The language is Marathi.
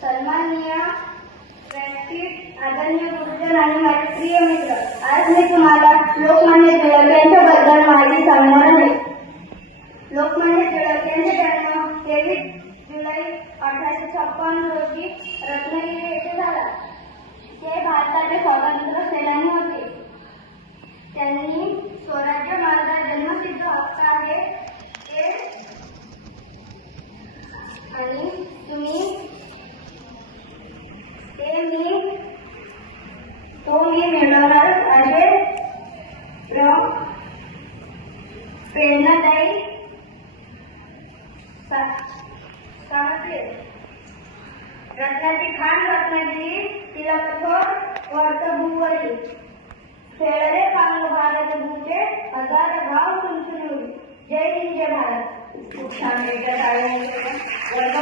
सन्माननीय व्यासपीठ, आदरणीय गुरुजन आणि माझे प्रिय मित्र, आज मी तुम्हाला लोकमान्य टिळक यांच्याबद्दल माहिती सांगणार आहे. लोकमान्य टिळक यांचे जन्म 23 जुलै 1856 रोजी रत्नागिरी येथे झाला. ते भारताचे स्वातंत्र्य सेनानी होते. त्यांनी स्वराज्य माझा जन्मसिद्ध हक्क आहे आणि मी मिळवणार असे प्रेरणादायी सांगते. रत्नाची खान रत्नागिरी, तिला कठोर वर्तभूवरी खेळले पांग भारत भूचे, हजार भाव तुमची. जय हिंद, जय भारत. खूप छान वर्ग